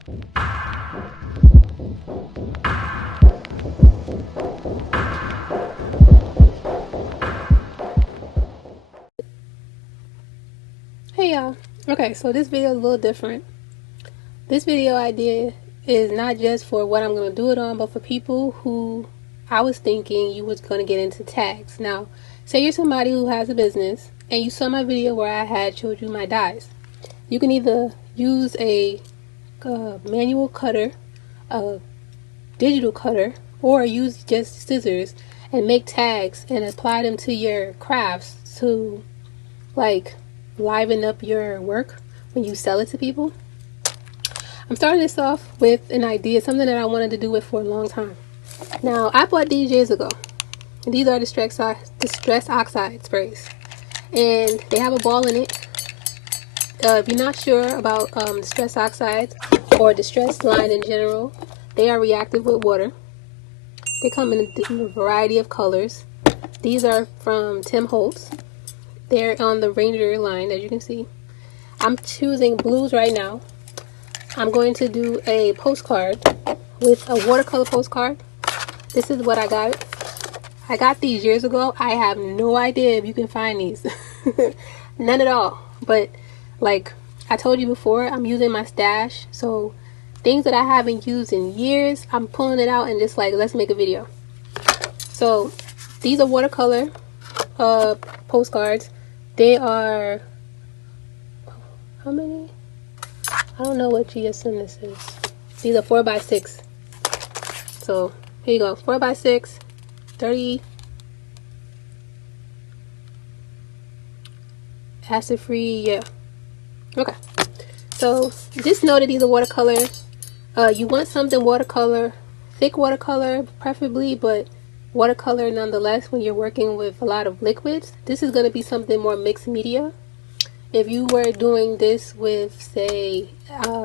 Hey y'all. Okay, so this video is a little different. This video idea is not just for what I'm going to do it on, but for people who I was thinking you was going to get into tags. Now, say you're somebody who has a business and you saw my video where I had showed you my dies. You can either use a manual cutter, a digital cutter, or use just scissors and make tags and apply them to your crafts to like liven up your work when you sell it to people. I'm starting this off with an idea, something that I wanted to do it for a long time. Now, I bought these years ago. And these are distress oxide sprays, and they have a ball in it. If you're not sure about distress oxides or distress line in general, they are reactive with water. They come in a variety of colors. These are from Tim Holtz. They're on the Ranger line, as you can see. I'm choosing blues right now. I'm going to do a postcard with a watercolor postcard. This is what I got. I got these years ago. I have no idea if you can find these. None at all. But like I told you before, I'm using my stash. So things that I haven't used in years, I'm pulling it out and just like, let's make a video. So these are watercolor postcards. They are, how many? I don't know what GSM this is. These are 4x6. So here you go, 4x6, 30, acid free, yeah. Okay, so just know that these are watercolor. You want something watercolor, thick watercolor preferably, but watercolor nonetheless when you're working with a lot of liquids. This is going to be something more mixed media. If you were doing this with, say,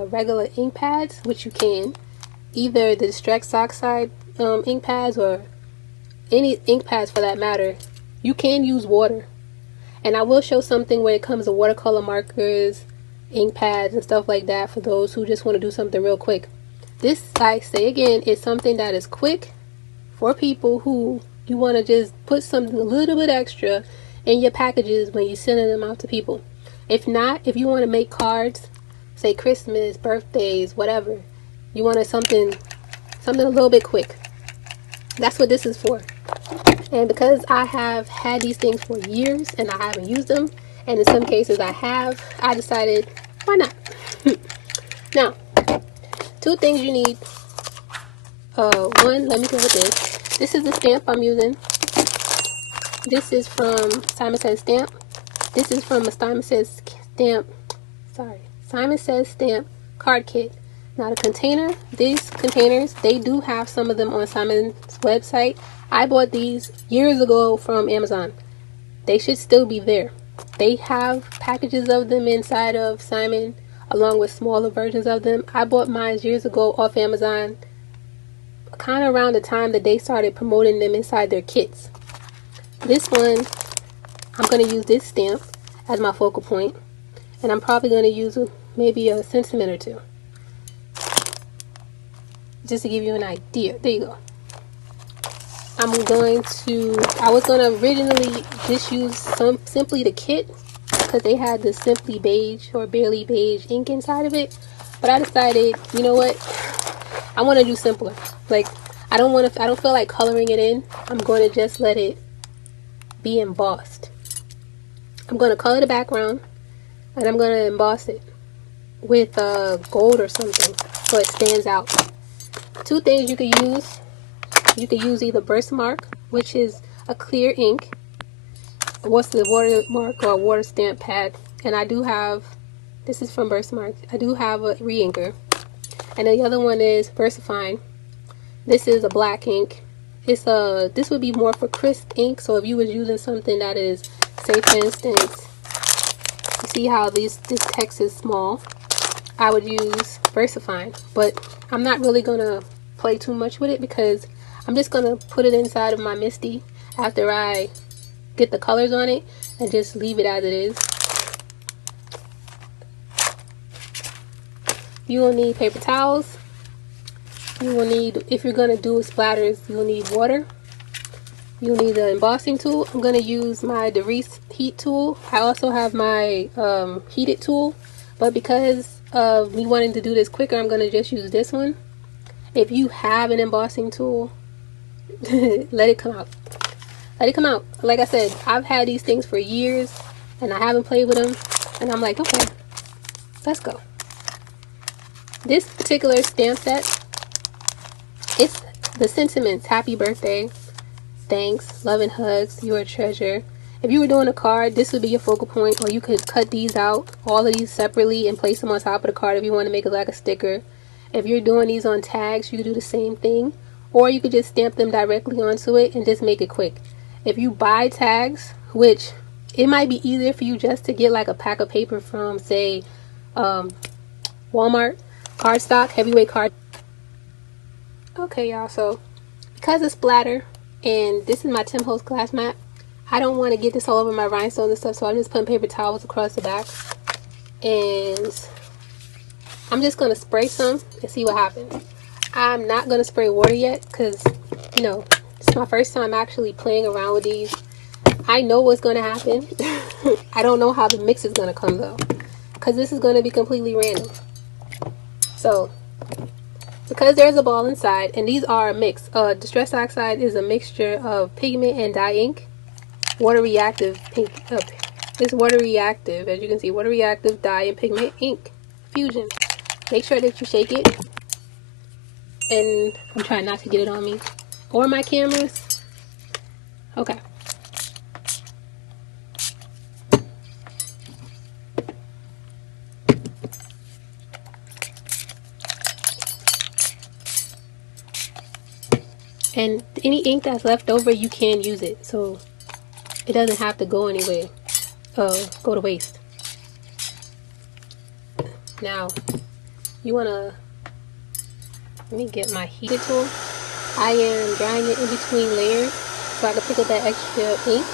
regular ink pads, which you can, either the distress oxide ink pads or any ink pads for that matter, you can use water. And I will show something when it comes to watercolor markers, ink pads, and stuff like that for those who just want to do something real quick. This, I say again, is something that is quick for people who you want to just put something a little bit extra in your packages when you're sending them out to people. If not, if you want to make cards, say Christmas, birthdays, whatever, you want something a little bit quick. That's what this is for. And because I have had these things for years and I haven't used them, and in some cases I have, I decided, why not? Now, two things you need. One, let me go with this. This is the stamp I'm using. This is from Simon Says Stamp. This is from a Simon Says Stamp card kit. Now the container, these containers, they do have some of them on Simon's website. I bought these years ago from Amazon. They should still be there. They have packages of them inside of Simon, along with smaller versions of them. I bought mine years ago off Amazon, kind of around the time that they started promoting them inside their kits. This one, I'm going to use this stamp as my focal point, and I'm probably going to use maybe a sentiment or two, just to give you an idea. There you go. I was going to originally just use simply the kit because they had the Simply Beige or Barely Beige ink inside of it, but I decided, you know what, I want to do simpler. Like, I don't feel like coloring it in. I'm going to just let it be embossed. I'm going to color the background and I'm going to emboss it with gold or something so it stands out. Two things you could use. You could use either Birthmark, which is a clear ink. What's the watermark or water stamp pad? And I do have, this is from Birthmark. I do have a re-inker. And the other one is VersaFine. This is a black ink. This would be more for crisp ink. So if you was using something that is, say for instance, you see how this text is small, I would use VersaFine. But I'm not really gonna play too much with it because I'm just gonna put it inside of my Misty after I get the colors on it and just leave it as it is. You will need paper towels. You will need, if you're going to do splatters, you'll need water. You'll need the embossing tool. I'm going to use my DeGees heat tool. I also have my heated tool, but because of me wanting to do this quicker, I'm going to just use this one. If you have an embossing tool, let it come out. Let it come out. Like I said, I've had these things for years and I haven't played with them, and I'm like, okay, let's go. This particular stamp set, it's the sentiments: happy birthday, thanks, love and hugs, you're a treasure. If you were doing a card, this would be your focal point, or you could cut these out, all of these separately, and place them on top of the card if you want to make it like a sticker. If you're doing these on tags, you could do the same thing, or you could just stamp them directly onto it and just make it quick. If you buy tags, which it might be easier for you just to get like a pack of paper from, say, Walmart, cardstock, heavyweight card. Okay, y'all, so because it's splatter, and this is my Tim Holtz glass mat, I don't want to get this all over my rhinestones and stuff, so I'm just putting paper towels across the back. And I'm just going to spray some and see what happens. I'm not going to spray water yet because, you know, it's my first time actually playing around with these. I know what's going to happen. I don't know how the mix is going to come, though, because this is going to be completely random. So, because there's a ball inside, and these are a mix. Distress Oxide is a mixture of pigment and dye ink. Water reactive pink. It's water reactive, as you can see. Water reactive dye and pigment ink fusion. Make sure that you shake it. And I'm trying not to get it on me or my cameras. Okay. And any ink that's left over, you can use it, so it doesn't have to go anywhere, go to waste. Now, you wanna, let me get my heated tool. I am drying it in between layers so I can pick up that extra ink,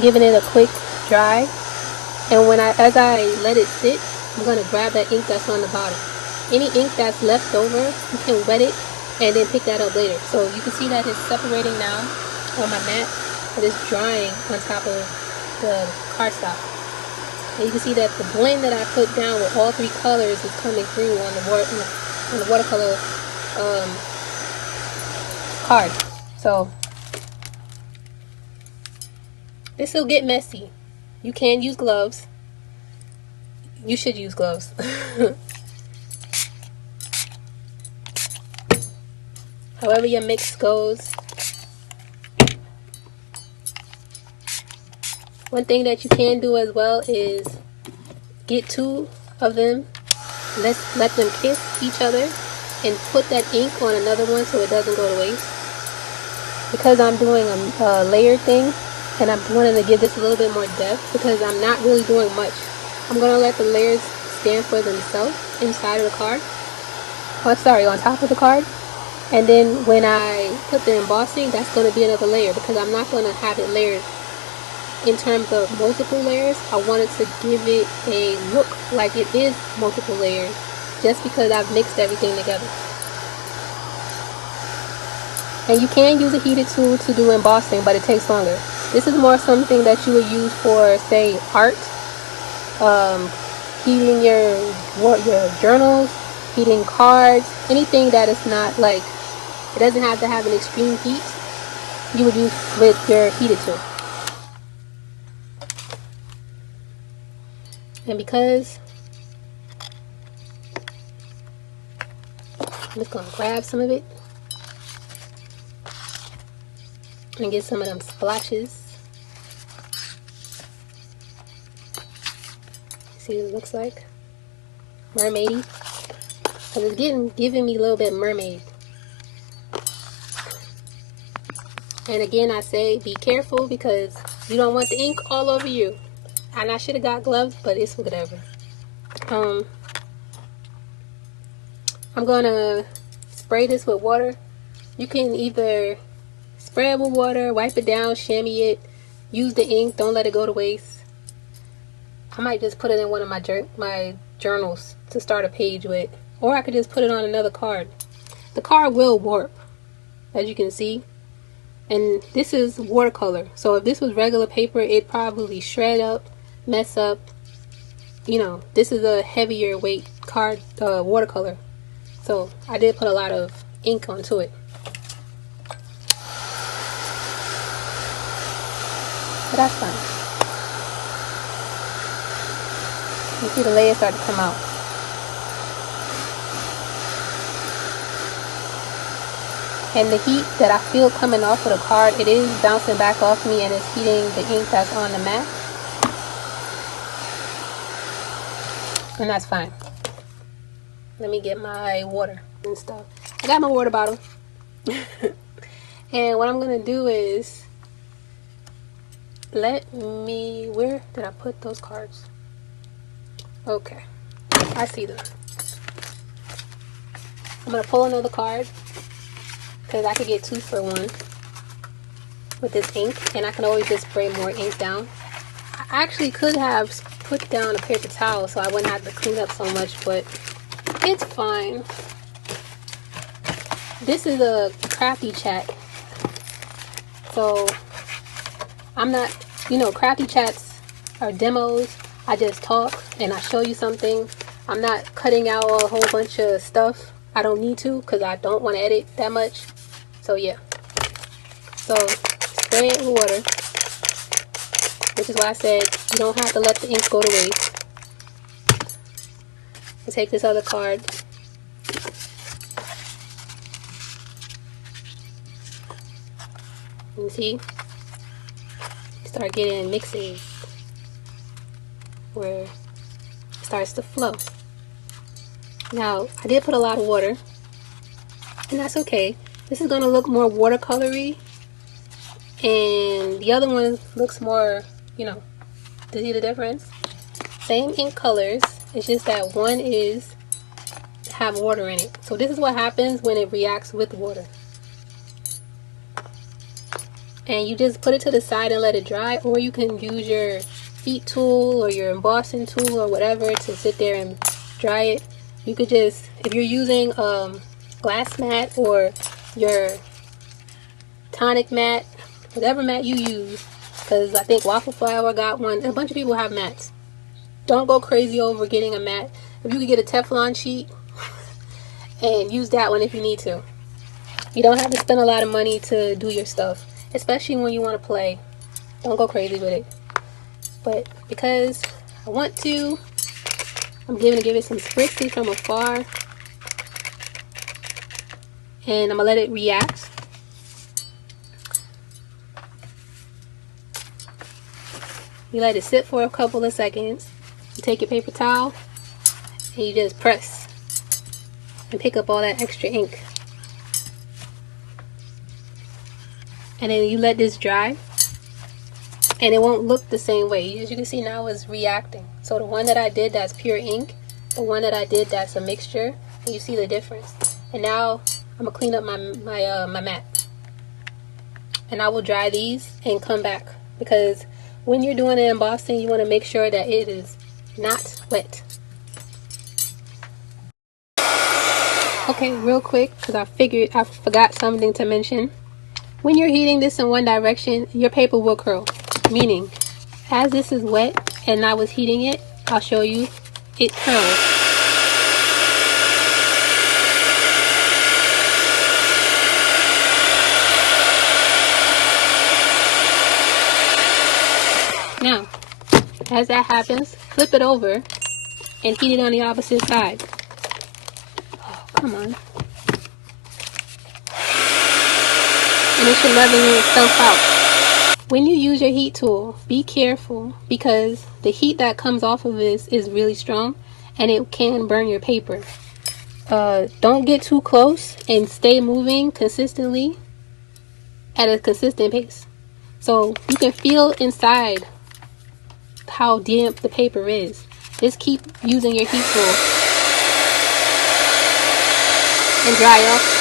giving it a quick dry. And as I let it sit, I'm gonna grab that ink that's on the bottom. Any ink that's left over, you can wet it and then pick that up later. So you can see that it's separating now on my mat, but it's drying on top of the cardstock. And you can see that the blend that I put down with all three colors is coming through on the watercolor card. So this will get messy. You can use gloves. You should use gloves. However your mix goes. One thing that you can do as well is get two of them. Let them kiss each other and put that ink on another one so it doesn't go to waste. Because I'm doing a layered thing and I'm wanting to give this a little bit more depth, because I'm not really doing much. I'm going to let the layers stand for themselves inside of the card. Oh, sorry, on top of the card. And then when I put the embossing, that's going to be another layer, because I'm not going to have it layered in terms of multiple layers. I wanted to give it a look like it is multiple layers, just because I've mixed everything together. And you can use a heated tool to do embossing, but it takes longer. This is more something that you would use for, say, art, heating your journals, heating cards, anything that is not like, it doesn't have to have an extreme heat, you would use with your heated tool. And because I'm just going to grab some of it and get some of them splotches. See what it looks like? Mermaidy. Because it's giving me a little bit mermaid. And again, I say be careful, because you don't want the ink all over you. And I should have got gloves, but it's whatever. I'm going to spray this with water. You can either spray it with water, wipe it down, chamois it, use the ink, don't let it go to waste. I might just put it in one of my journals to start a page with, or I could just put it on another card. The card will warp, as you can see, and this is watercolor, so if this was regular paper, it'd probably shred up, mess up. You know, this is a heavier weight card, watercolor, so I did put a lot of ink onto it. But that's fine. You see the layers start to come out. And the heat that I feel coming off of the card, it is bouncing back off me and it's heating the ink that's on the mat. And that's fine. Let me get my water and stuff. I got my water bottle. And what I'm going to do is, where did I put those cards? Okay, I see them. I'm going to pull another card, because I could get 2 for 1 with this ink, and I can always just spray more ink down. I actually could have put down a paper towel so I wouldn't have to clean up so much, but it's fine. This is a Crafty Chat, so I'm not, you know, Crafty Chats are demos. I just talk and I show you something. I'm not cutting out a whole bunch of stuff. I don't need to, because I don't want to edit that much. So yeah. So spray it with water, which is why I said you don't have to let the ink go to waste. I'll take this other card. You see? You start getting mixes where it starts to flow. Now, I did put a lot of water, and that's okay. This is going to look more watercolory, and the other one looks more, you know, do you see the difference? Same ink colors, it's just that one is have water in it. So this is what happens when it reacts with water. And you just put it to the side and let it dry, or you can use your heat tool or your embossing tool or whatever to sit there and dry it. You could just, if you're using glass mat or your tonic mat, whatever mat you use, because I think Waffle Flower got one. A bunch of people have mats. Don't go crazy over getting a mat. If you could get a Teflon sheet and use that one if you need to. You don't have to spend a lot of money to do your stuff, especially when you want to play. Don't go crazy with it. But because I want to, I'm going to give it some spritzes from afar. And I'm going to let it react. You let it sit for a couple of seconds. You take your paper towel and you just press and pick up all that extra ink. And then you let this dry. And it won't look the same way. As you can see now, it's reacting. So the one that I did that's pure ink, the one that I did that's a mixture, and you see the difference. And now I'm gonna clean up my mat, and I will dry these and come back, because when you're doing the embossing, you want to make sure that it is not wet. Okay, real quick, because I forgot something to mention. When you're heating this in one direction, your paper will curl. Meaning, as this is wet and I was heating it, I'll show you, it curls. Now, as that happens, flip it over and heat it on the opposite side. Oh, come on. And it should level itself out. When you use your heat tool, be careful, because the heat that comes off of this is really strong and it can burn your paper. Don't get too close and stay moving consistently at a consistent pace. So you can feel inside how damp the paper is. Just keep using your heat tool and dry off.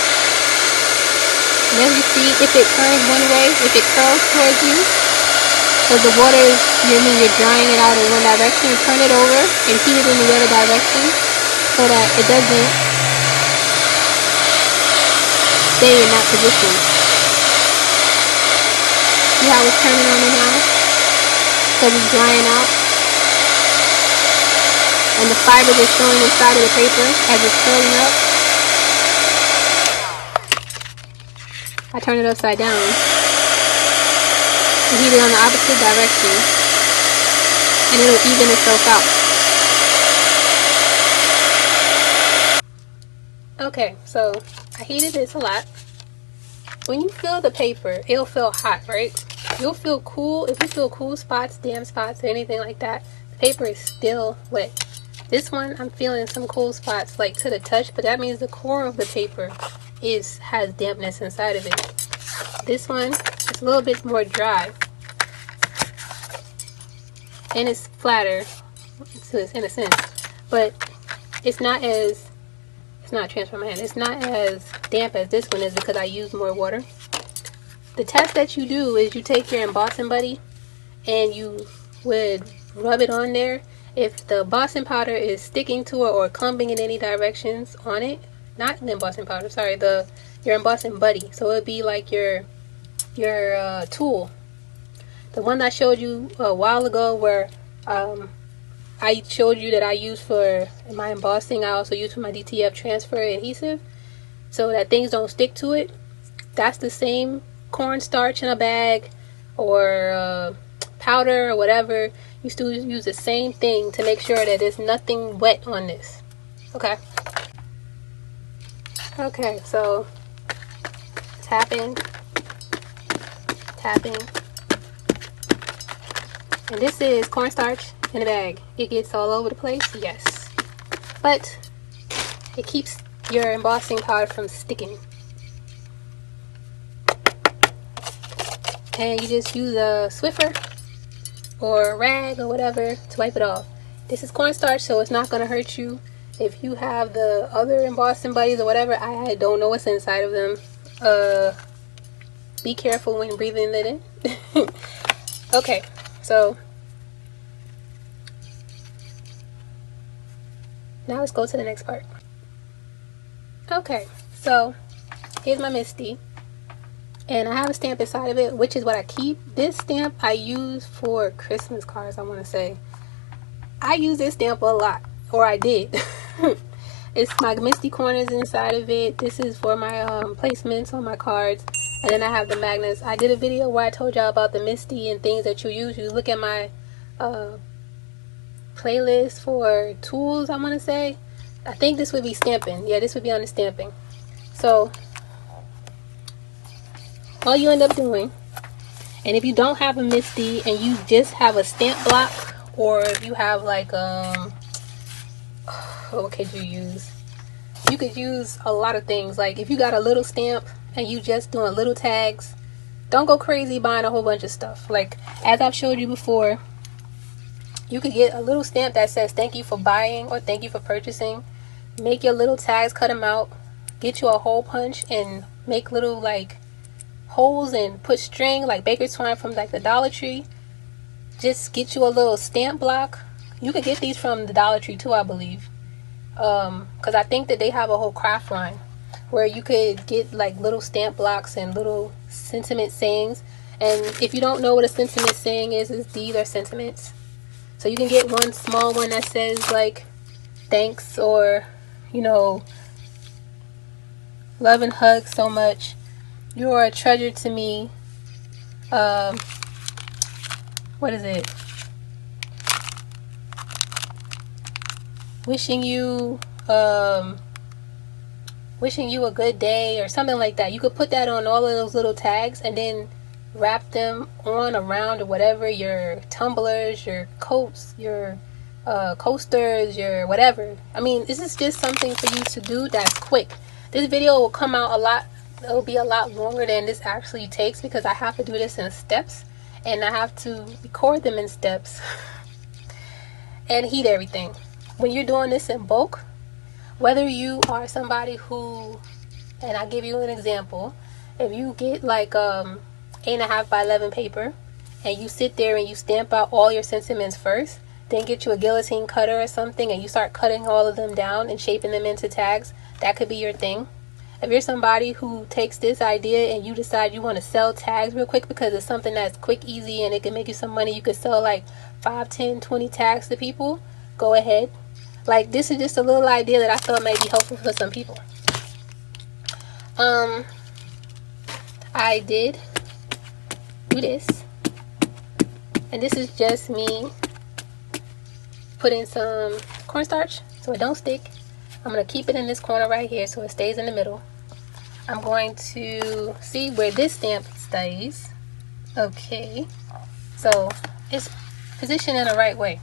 And as you see, if it turns one way, if it curls towards you, because the water is, you're drying it out in one direction, turn it over and heat it in the other direction. so that it doesn't stay in that position. See how it's turning on me now? Because it's drying out. And the fibers are showing inside of the paper as it's curling up. I turn it upside down and heat it on the opposite direction, and it'll even itself out. Okay, so I heated this a lot. When you feel the paper, it'll feel hot, right? You'll feel cool. If you feel cool spots, damp spots, or anything like that, the paper is still wet. This one, I'm feeling some cool spots, like to the touch, but that means the core of the paper has dampness inside of it. This one is a little bit more dry, and it's flatter, in a sense, but it's not transfer my hand. It's not as damp as this one is because I use more water. The test that you do is you take your embossing buddy and you would rub it on there. If the embossing powder is sticking to it or clumping in any directions on it, not the embossing powder, sorry, your embossing buddy. So it would be like your tool. The one I showed you a while ago where I showed you that I use for my embossing, I also use for my DTF transfer adhesive so that things don't stick to it. That's the same cornstarch in a bag or powder or whatever. You still use the same thing to make sure that there's nothing wet on this. Okay, so tapping, and this is cornstarch in a bag. It gets all over the place, yes, but it keeps your embossing powder from sticking. And you just use a Swiffer or a rag or whatever to wipe it off. This is cornstarch, so it's not going to hurt you. If you have the other embossing buddies or whatever, I don't know what's inside of them. Be careful when breathing it in. Okay, so now let's go to the next part. Okay, so here's my Misty. And I have a stamp inside of it, which is what I keep. This stamp I use for Christmas cards, I want to say. I use this stamp a lot, or I did. It's my Misty corners inside of it. This is for my placements on my cards. And then I have the magnets. I did a video where I told y'all about the Misty and things that you use. You look at my playlist for tools, I want to say. I think this would be stamping. Yeah, this would be on the stamping. So all you end up doing, and if you don't have a Misty and you just have a stamp block, or if you have like what could you use? You could use a lot of things. Like if you got a little stamp and you just doing little tags, don't go crazy buying a whole bunch of stuff. Like as I've showed you before, you could get a little stamp that says thank you for buying or thank you for purchasing. Make your little tags, cut them out, get you a hole punch and make little like holes and put string like baker's twine from like the Dollar Tree. Just get you a little stamp block. You could get these from the Dollar Tree too, I believe, because I think that they have a whole craft line where you could get like little stamp blocks and little sentiment sayings. And if you don't know what a sentiment saying is these are sentiments. So you can get one small one that says like thanks, or you know, love and hug so much, you are a treasure to me. What is it? Wishing you a good day or something like that. You could put that on all of those little tags and then wrap them on around or whatever, your tumblers, your coats, your coasters, your whatever. I mean, this is just something for you to do that's quick. This video will come out it'll be a lot longer than this actually takes because I have to do this in steps and I have to record them in steps and heat everything. When you're doing this in bulk, whether you are somebody who, and I'll give you an example, if you get like 8.5 by 11 paper and you sit there and you stamp out all your sentiments first, then get you a guillotine cutter or something and you start cutting all of them down and shaping them into tags, that could be your thing. If you're somebody who takes this idea and you decide you want to sell tags real quick because it's something that's quick, easy, and it can make you some money, you could sell like 5, 10, 20 tags to people, go ahead. Like, this is just a little idea that I thought may be helpful for some people. I did do this, and this is just me putting some cornstarch so it don't stick. I'm going to keep it in this corner right here so it stays in the middle. I'm going to see where this stamp stays. Okay, so it's positioned in the right way,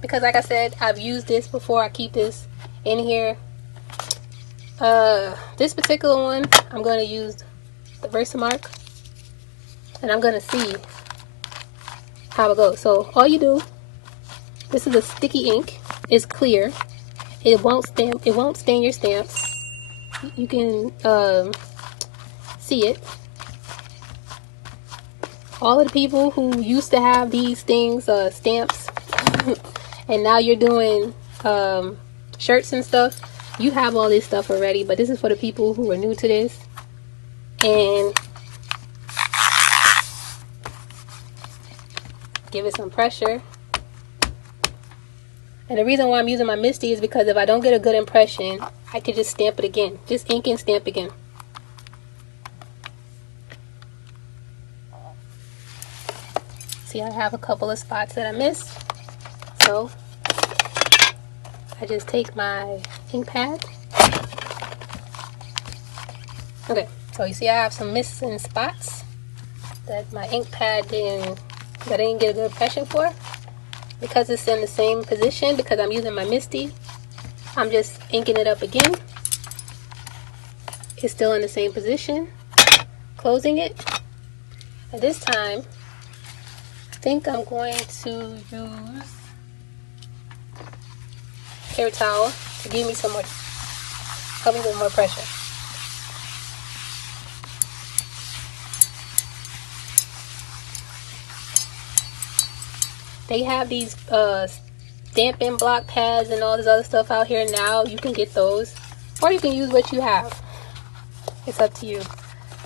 because like I said, I've used this before. I keep this in here. This particular one, I'm going to use the Versamark, and I'm going to see how it goes. So all you do, this is a sticky ink. It's clear. It won't stain your stamps. You can see it. All of the people who used to have these things, stamps, and now you're doing shirts and stuff, you have all this stuff already, but this is for the people who are new to this. And give it some pressure. And the reason why I'm using my Misty is because if I don't get a good impression, I could just stamp it again. Just ink and stamp again. See, I have a couple of spots that I missed. So I just take my ink pad. Okay, so you see I have some missing spots that my ink pad didn't get a good impression for. Because it's in the same position, because I'm using my Misty, I'm just inking it up again. It's still in the same position. Closing it. And this time, I think I'm going to use hair towel to give me some more, help me with more pressure. They have these stamping block pads and all this other stuff out here now. You can get those, or you can use what you have. It's up to you.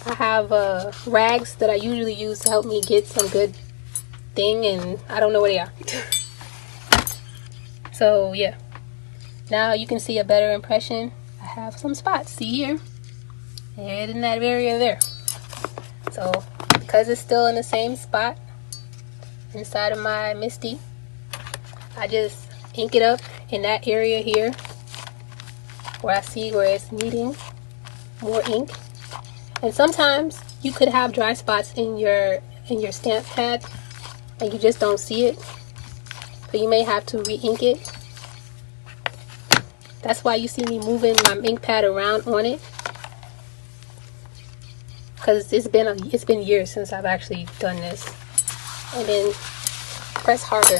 I have rags that I usually use to help me get some good thing, and I don't know where they are. So yeah, now you can see a better impression. I have some spots. See here, and in that area there. So because it's still in the same spot inside of my Misty, I just ink it up in that area here where I see where it's needing more ink. And sometimes you could have dry spots in your stamp pad and you just don't see it, so you may have to re-ink it. That's why you see me moving my ink pad around on it, because it's been years since I've actually done this. And then press harder.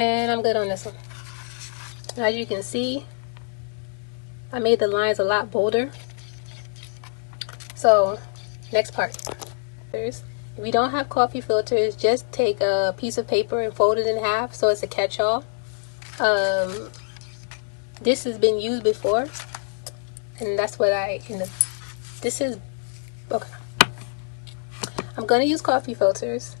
And I'm good on this one. As you can see, I made the lines a lot bolder. So, next part. If you don't have coffee filters, just take a piece of paper and fold it in half so it's a catch-all. This has been used before, and that's what this is, okay. I'm going to use coffee filters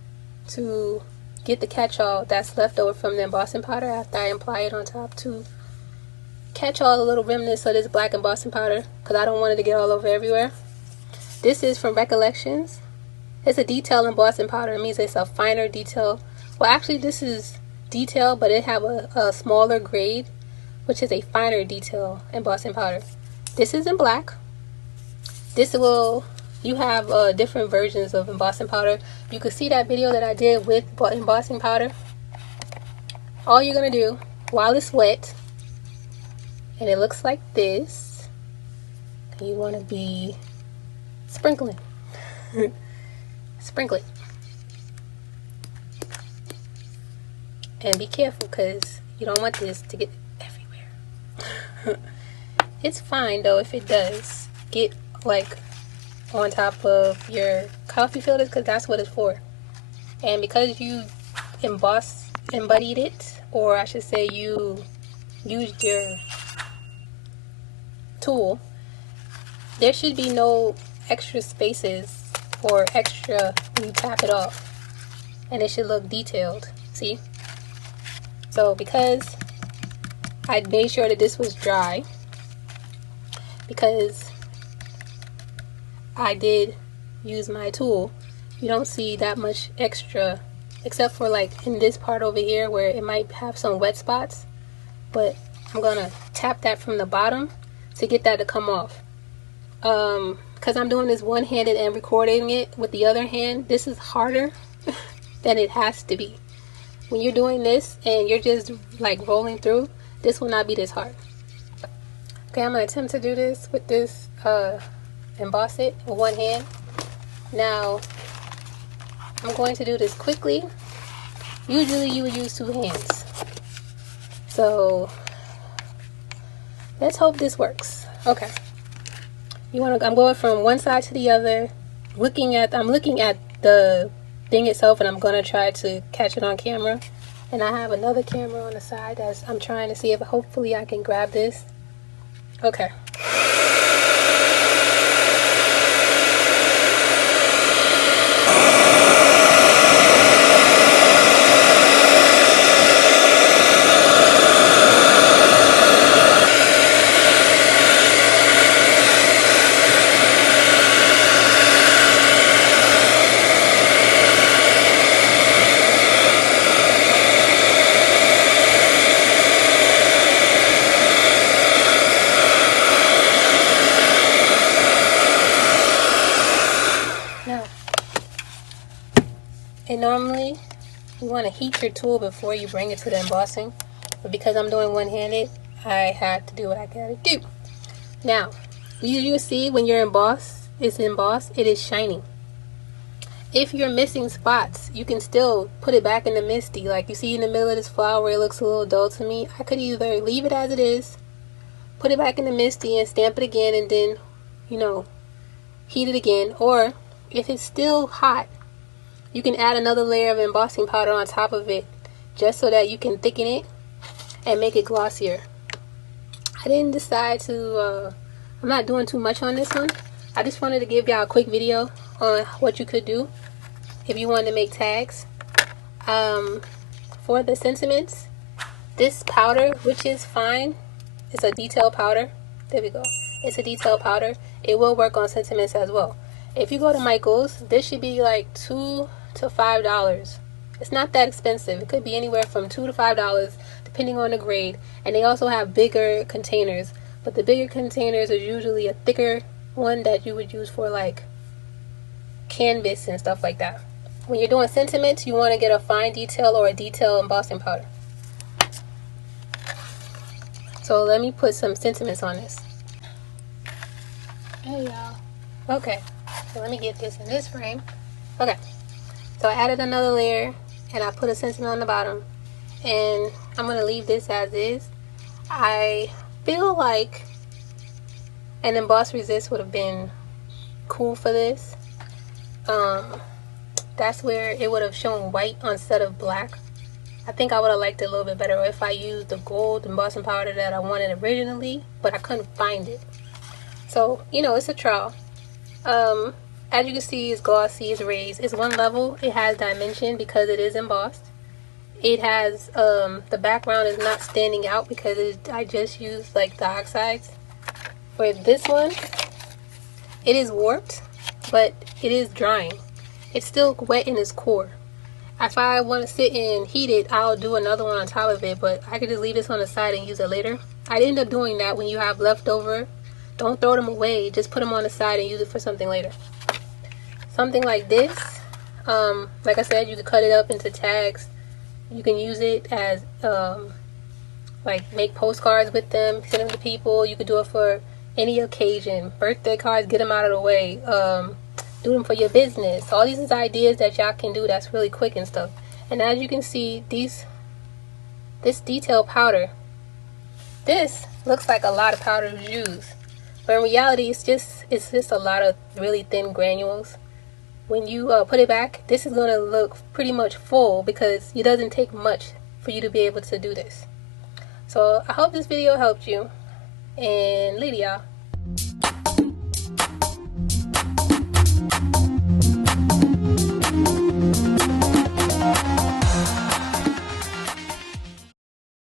to get the catch-all that's left over from the embossing powder after I apply it on top, to catch all the little remnants of this black embossing powder, because I don't want it to get all over everywhere. This is from Recollections. It's a detail embossing powder. It means it's a finer detail. Well, actually, this is detail, but it have a smaller grade, which is a finer detail embossing powder. This is in black. You have different versions of embossing powder. You can see that video that I did with embossing powder. All you're going to do while it's wet, and it looks like this, you want to be sprinkling. Sprinkle it. And be careful, because you don't want this to get everywhere. It's fine though if it does get like on top of your coffee filters, because that's what it's for. And because you embodied it, or I should say you used your tool, there should be no extra spaces or extra when you tap it off, and it should look detailed. See? So because I made sure that this was dry, because I did use my tool, you don't see that much extra, except for like in this part over here where it might have some wet spots, but I'm gonna tap that from the bottom to get that to come off. Because I'm doing this one-handed and recording it with the other hand, this is harder than it has to be. When you're doing this and you're just like rolling through, this will not be this hard. Okay, I'm gonna attempt to do this with this emboss it with one hand. Now I'm going to do this quickly. Usually you would use two hands, so let's hope this works. Okay, I'm going from one side to the other, I'm looking at the thing itself, and I'm gonna try to catch it on camera. And I have another camera on the side as I'm trying to see if hopefully I can grab this. Okay. And normally you want to heat your tool before you bring it to the embossing, but because I'm doing one-handed, I have to do what I gotta do. Now, you see when you're embossed, it is shining. If you're missing spots, you can still put it back in the misty. Like you see in the middle of this flower where it looks a little dull to me, I could either leave it as it is, put it back in the misty and stamp it again, and then, heat it again. Or if it's still hot, you can add another layer of embossing powder on top of it, just so that you can thicken it and make it glossier. I didn't decide to, I'm not doing too much on this one. I just wanted to give y'all a quick video on what you could do if you wanted to make tags. For the sentiments, this powder, which is fine, it's a detail powder. There we go. It's a detail powder. It will work on sentiments as well. If you go to Michael's, this should be like $2 to $5. It's not that expensive. It could be anywhere from $2 to $5 depending on the grade. And they also have bigger containers, but the bigger containers are usually a thicker one that you would use for like canvas and stuff like that. When you're doing sentiments, you want to get a fine detail or a detail embossing powder. So let me put some sentiments on this. Hey y'all. Okay, so let me get this in this frame. Okay, so I added another layer and I put a sentiment on the bottom, and I'm going to leave this as is. I feel like an emboss resist would have been cool for this. That's where it would have shown white instead of black. I think I would have liked it a little bit better if I used the gold embossing powder that I wanted originally, but I couldn't find it. So, it's a trial. As you can see, it's glossy, it's raised, it's one level, it has dimension because it is embossed. It has, the background is not standing out because I just used like the oxides. For this one, it is warped, but it is drying. It's still wet in its core. If I want to sit and heat it, I'll do another one on top of it, but I could just leave this on the side and use it later. I'd end up doing that when you have leftover. Don't throw them away, just put them on the side and use it for something later. Something like this, like I said, you could cut it up into tags. You can use it as, like make postcards with them, send them to people. You could do it for any occasion, birthday cards, get them out of the way, do them for your business. All these is ideas that y'all can do that's really quick and stuff. And as you can see, this detail powder this looks like a lot of powder was used, but in reality it's just a lot of really thin granules. When you put it back, this is going to look pretty much full because it doesn't take much for you to be able to do this. So I hope this video helped you, and later y'all.